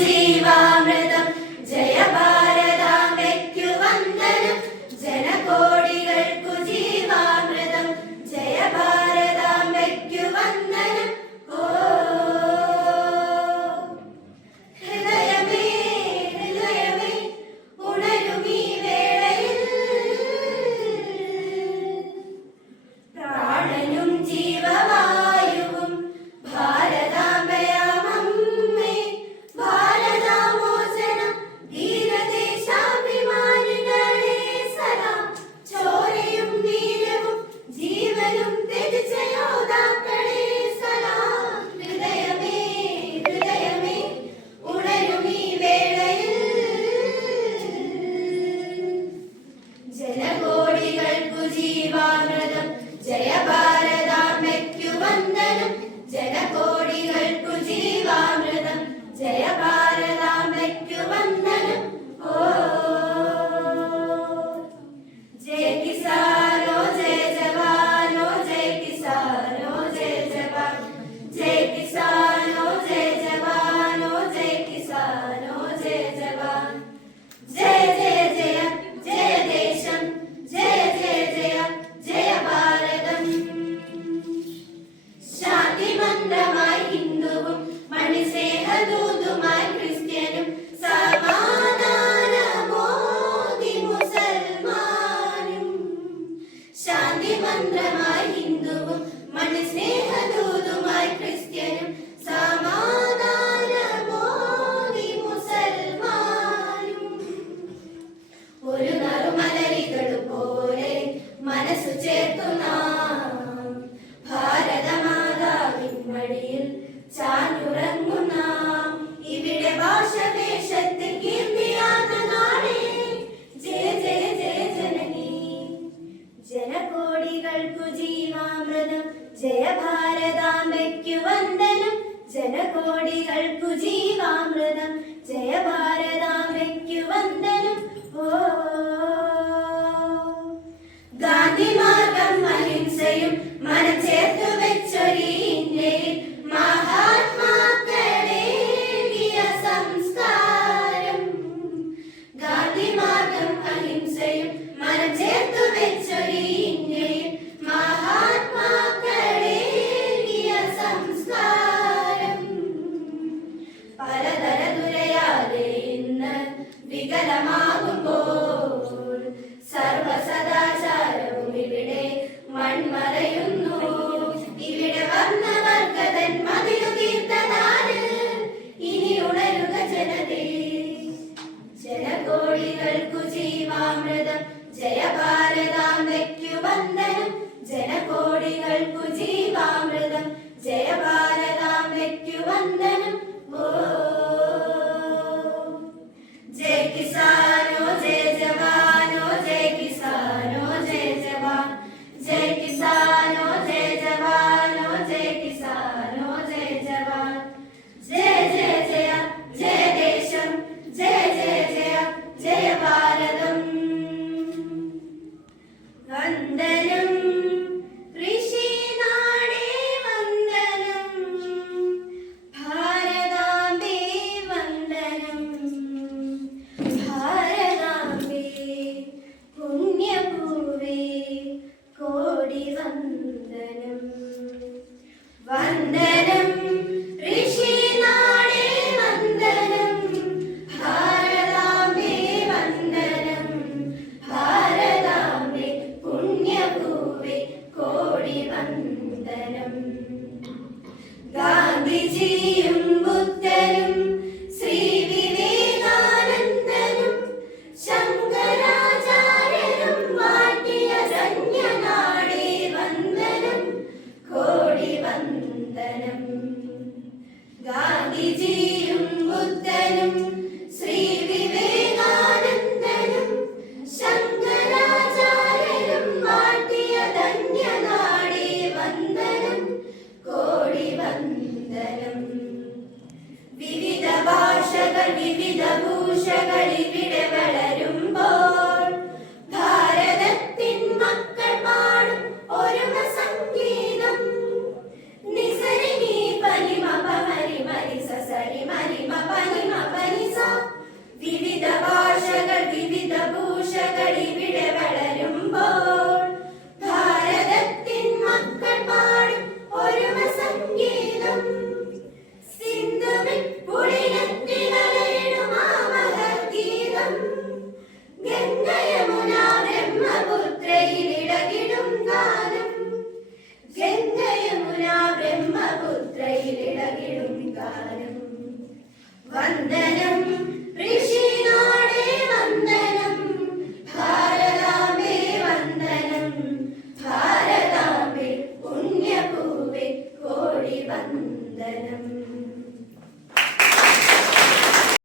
ജീവാമൃതം ജയ ഭാരതാംബയ്ക്കു വന്ദനം ജനകോടികൾക്കു ജീവാമൃതം ജയ ഭാരതാംബയ്ക്കു വന്ദനം ഓ ഹൃദയമേ ഹൃദയമേ ഉണരുമീ വേളയിൽ പ്രാണനും ജീവവായുവും ഭാരതാംബയാമമ്മേ ഭാരതാമോചനം ധീരദേശാഭിമാനികളെ സലാം ചോരയും വീര്യവും ജീവനും ത്യജിച്ച യോദ്ധാക്കളെ സലാം ഹൃദയമേ ഹൃദയമേ ഉണരുമീ വേളയിൽ ജനകോടികൾക്കു ജീവാമൃതം ജയ ഭാരതാംബയ്ക്കു വന്ദനം ജനകോടികൾക്കു ജീവാമൃതം ജയ ഭാരതാംബയ്ക്കു വന്ദനം ഓ ജയ കിസാനോ ജയ ജവാനോ ജയ കിസാനോ ജയ ജവാൻ ജയ കിസാനോ ജയ ജവാനോ ജയ കിസാനോ ജയ ജവാൻ ജയ ജയ ജയ ജയ ദേശം ജയ ജയ ജയ ജയ ഭാരതം ശാന്തി മന്ത്രമായി ഹിന്ദുവും മണിസ്നേഹദൂതുമായി ക്രിസ്ത്യനും സമാധാനമോദി മുസൽമാനും ശാന്തി മന്ത്രമായി ഹിന്ദുവും മണിസ്നേഹദൂതുമായി ക്രിസ്ത്യനും സമാധാനമോദി മുസൽമാനും ഒരു നറുമലരികളു പോലെ മനസ്സു ചേർത്തു നാം ഭാരതമാതാവിൻ മടിയിൽ ചാഞ്ഞുറങ്ങും നാം ഇവിടെ ഭാഷവേഷത്തിൽ കീർത്തിയാർന്ന നാടേ ജയ ജയ ജയ ജനനീ ജനകോടികൾക്കു ജീവാമൃതം ജയ ഭാരതാംബയ്ക്കു വന്ദനം ജനകോടികൾക്കു ജീവാമൃതം ജയ ഭാരതാംബയ്ക്കു വന്ദനം ഓ ഗാന്ധി മാർഗം അഹിംസയും മനം ചേർത്തു വെച്ചൊരു ഇന്ത്യയിൽ മഹാത്മാക്കളേകിയ സംസ്കാരം ഗാന്ധി മാർഗം അഹിംസയും മനം ചേർത്തു വെച്ചൊരു ഇന്ത്യയിൽ മഹാത്മാക്കളേകിയ സംസ്കാരം പലതര ദുരയാലെ ഇന്ന് വികലമാകുമ്പോൾ സർവസദാചാരവും ഇവിടെ മൺമറയുന്നു ഇവിടെ വർണ്ണവർഗതൻ മതിലു തീർത്തതാണ് ഇനി ഉണരുക ജനതേ ജനകോടികൾക്കു ജീവാമൃതം ജയ ഭാരതാംബയ്ക്കു വന്ദനം ജനകോടികൾക്കു ജീവാമൃതം ജയ ഭാരതാംബയ്ക്കു വന്ദനം ഓ ജയ കിസാനോ ജയ ജവാനോ ജയ കിസാനോ ജയ ജവാൻ ജയ കിസാനോ ജയ ജവാനോ ജയ കിസാനോ ജയ ജവാൻ ജയ ജയ ജയ ജയ ദേശം ജയ ജയ ജയ ജയ ഭാരതം വന്ദനം ഋഷിനാടേ വന്ദനം ഭാരതാംബേ വന്ദനം ഭാരതാംബേ പുണ്യഭൂവേ കോടി വന്ദനം വന്ദനം ഋഷിനാടേ വന്ദനം ഭാരതാംബേ വന്ദനം ഭാരതാംബേ പുണ്യഭൂവേ കോടി വന്ദനം ഗാന്ധിജിയും ബുദ്ധനും ശ്രീ വിവേകാനന്ദനും ശങ്കരാചാര്യരും വാട്ടിയ ധന്യനാടേ വന്ദനം കോടി വന്ദനം ഗാന്ധിജിയും ബുദ്ധനും ശ്രീ വിവേകാനന്ദനും ശങ്കരാചാര്യരും വാട്ടിയ ധന്യനാടേ വന്ദനം കോടി വന്ദനം വിവിധ ഭാഷകൾ വിവിധ ഭൂഷകൾ ഇവിടെ വളരുമ്പോൾ ഭാരതത്തിൻ മക്കൾ പാടും ഒരുമ സംഗീതം നിസരി നീ പനിമ പമരി മരി സസരി മരിമ പനിമ വന്ദനം